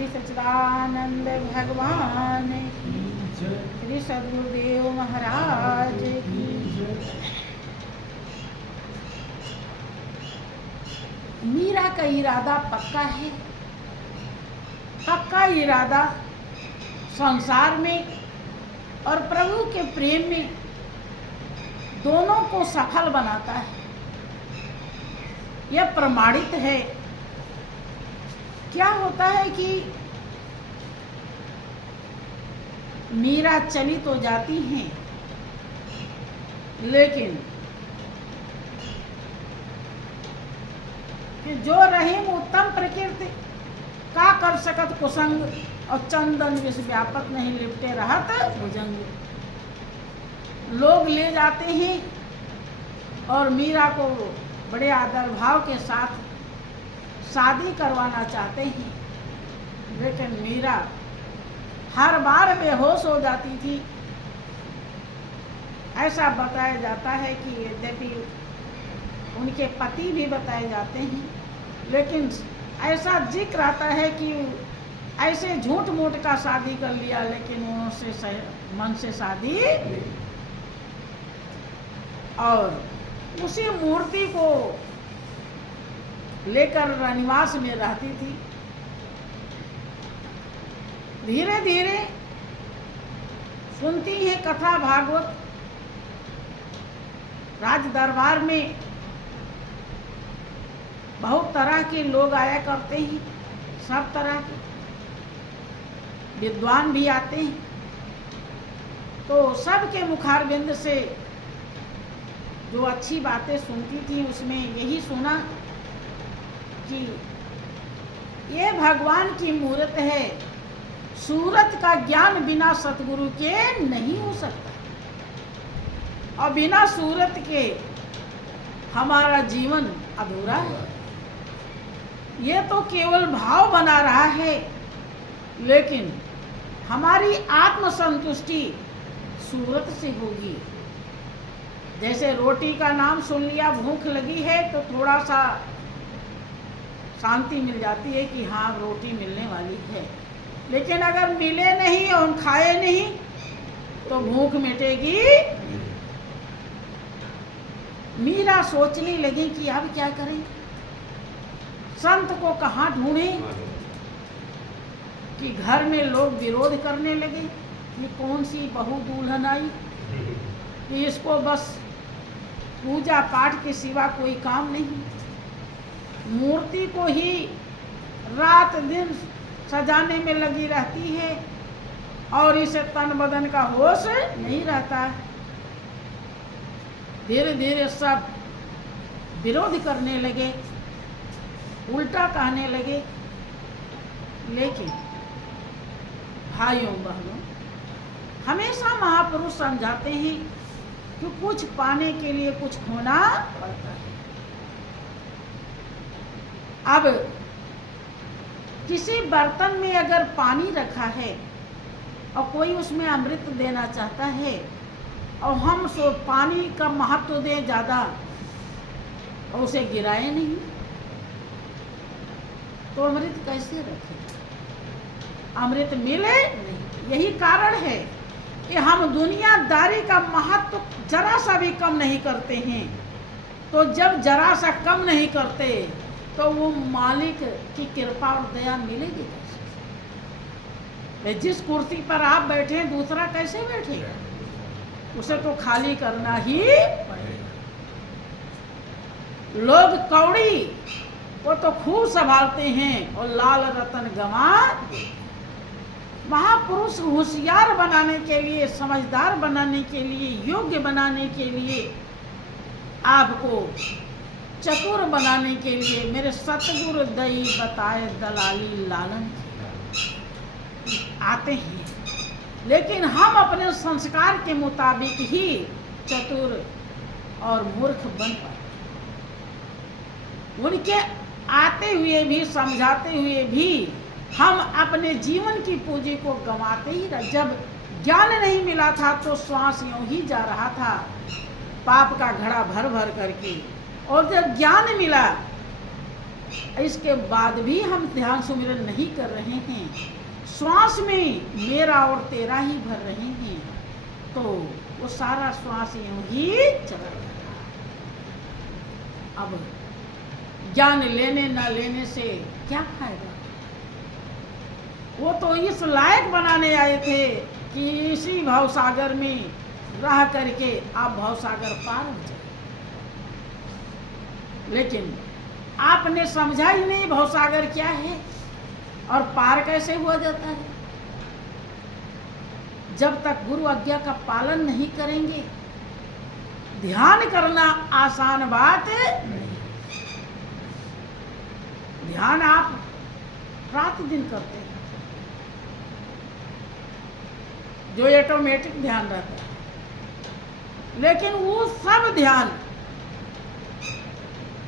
श्री सच्चिदानंद भगवान की, श्री सद्गुरुदेव महाराज की। मीरा का इरादा पक्का है, पक्का इरादा संसार में और प्रभु के प्रेम में दोनों को सफल बनाता है। यह प्रमाणित है। क्या होता है कि मीरा चली तो जाती हैं, लेकिन जो रहीम उत्तम प्रकृति का कर सकत कुसंग, और चंदन विष व्यापक नहीं लिपटे रहत भुजंग। लोग ले जाते हैं और मीरा को बड़े आदर भाव के साथ शादी करवाना चाहते हैं, लेकिन मीरा हर बार बेहोश हो जाती थी। ऐसा बताया जाता है कि यद्यपि उनके पति भी बताए जाते हैं, लेकिन ऐसा जिक्र आता है कि ऐसे झूठ मूठ का शादी कर लिया, लेकिन उनसे मन से शादी, और उसी मूर्ति को लेकर रनिवास में रहती थी। धीरे धीरे सुनती है कथा भागवत। राज दरबार में बहुत तरह के लोग आया करते हैं, सब तरह के विद्वान भी आते हैं। तो सबके मुखारबिंद से जो अच्छी बातें सुनती थी, उसमें यही सुना कि ये भगवान की मूर्त है, सूरत का ज्ञान बिना सतगुरु के नहीं हो सकता, और बिना सूरत के हमारा जीवन अधूरा है। ये तो केवल भाव बना रहा है, लेकिन हमारी आत्म संतुष्टि सूरत से होगी। जैसे रोटी का नाम सुन लिया, भूख लगी है तो थोड़ा सा शांति मिल जाती है कि हाँ रोटी मिलने वाली है, लेकिन अगर मिले नहीं और खाए नहीं तो भूख मिटेगी। मीरा सोचने लगी कि अब क्या करें, संत को कहाँ ढूंढें, कि घर में लोग विरोध करने लगे। ये कौन सी बहू दुल्हन आई कि इसको बस पूजा पाठ के सिवा कोई काम नहीं, मूर्ति को ही रात दिन सजाने में लगी रहती है, और इसे तन बदन का होश नहीं रहता। धीरे धीरे सब विरोध करने लगे, उल्टा कहने लगे। लेकिन भाइयों बहनों, हमेशा महापुरुष समझाते हैं कि कुछ पाने के लिए कुछ खोना पड़ता है। अब किसी बर्तन में अगर पानी रखा है और कोई उसमें अमृत देना चाहता है, और हम सो पानी का महत्व दें ज़्यादा और उसे गिराए नहीं, तो अमृत कैसे रखें, अमृत मिले नहीं। यही कारण है कि हम दुनियादारी का महत्व जरा सा भी कम नहीं करते हैं। तो जब जरा सा कम नहीं करते तो वो मालिक की कृपा और दया मिलेगी कैसे? जिस कुर्सी पर आप बैठे दूसरा कैसे बैठेगा? उसे तो खाली करना ही पड़ेगा। लोग कौड़ी वो तो खूब संभालते हैं और लाल रतन गंवा। महापुरुष होशियार बनाने के लिए, समझदार बनाने के लिए, योग्य बनाने के लिए, आपको चतुर बनाने के लिए मेरे सतगुरु दई बताए दलाली लालन आते हैं। लेकिन हम अपने संस्कार के मुताबिक ही चतुर और मूर्ख बन पाते। उनके आते हुए भी, समझाते हुए भी हम अपने जीवन की पूंजी को गंवाते ही रह। जब ज्ञान नहीं मिला था तो श्वास यूं ही जा रहा था पाप का घड़ा भर भर करके, और जब ज्ञान मिला इसके बाद भी हम ध्यान सुमिरन नहीं कर रहे हैं, श्वास में मेरा और तेरा ही भर रहे हैं, तो वो सारा श्वास यूं ही चला जाएगा। अब ज्ञान लेने न लेने से क्या फायदा? वो तो इस लायक बनाने आए थे कि इसी भवसागर में रह करके आप भवसागर पार हो जाए, लेकिन आपने समझा ही नहीं भवसागर क्या है और पार कैसे हुआ जाता है। जब तक गुरु आज्ञा का पालन नहीं करेंगे, ध्यान करना आसान बात नहीं। ध्यान आप रात दिन करते हैं, जो ऑटोमेटिक ध्यान रहता है, लेकिन वो सब ध्यान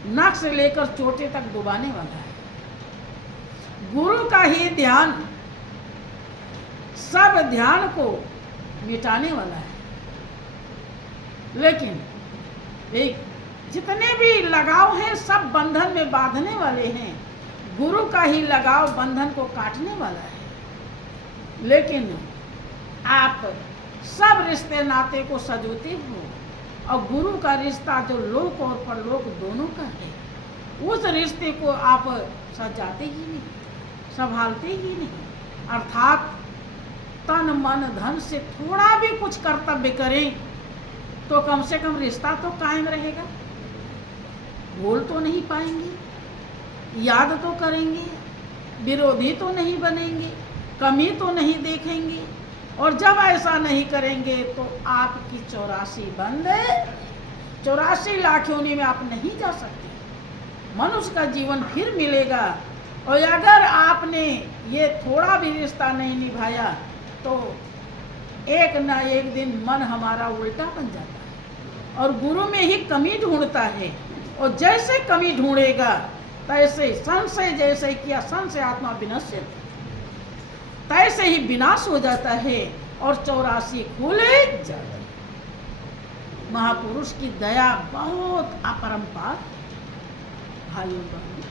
नख से लेकर चोटे तक डुबाने वाला है। गुरु का ही ध्यान सब ध्यान को मिटाने वाला है। लेकिन एक जितने भी लगाव हैं सब बंधन में बांधने वाले हैं, गुरु का ही लगाव बंधन को काटने वाला है। लेकिन आप सब रिश्ते नाते को सजोते हो और गुरु का रिश्ता जो लोक और परलोक दोनों का है, उस रिश्ते को आप सजाते ही नहीं, संभालते ही नहीं। अर्थात तन मन धन से थोड़ा भी कुछ कर्तव्य करें तो कम से कम रिश्ता तो कायम रहेगा। भूल तो नहीं पाएंगे, याद तो करेंगे, विरोधी तो नहीं बनेंगे, कमी तो नहीं देखेंगे। और जब ऐसा नहीं करेंगे तो आपकी 84 बंद 84 लाख योनि में आप नहीं जा सकते। मनुष्य का जीवन फिर मिलेगा। और अगर आपने ये थोड़ा भी रिश्ता नहीं निभाया तो एक ना एक दिन मन हमारा उल्टा बन जाता है और गुरु में ही कमी ढूंढता है। और जैसे कमी ढूंढेगा तैसे संशय जैसे किया संशय आत्मा विनश्य, तैसे ही विनाश हो जाता है और 84 खुले जाते हैं। महापुरुष की दया बहुत अपरंपार भाइयों बहनों।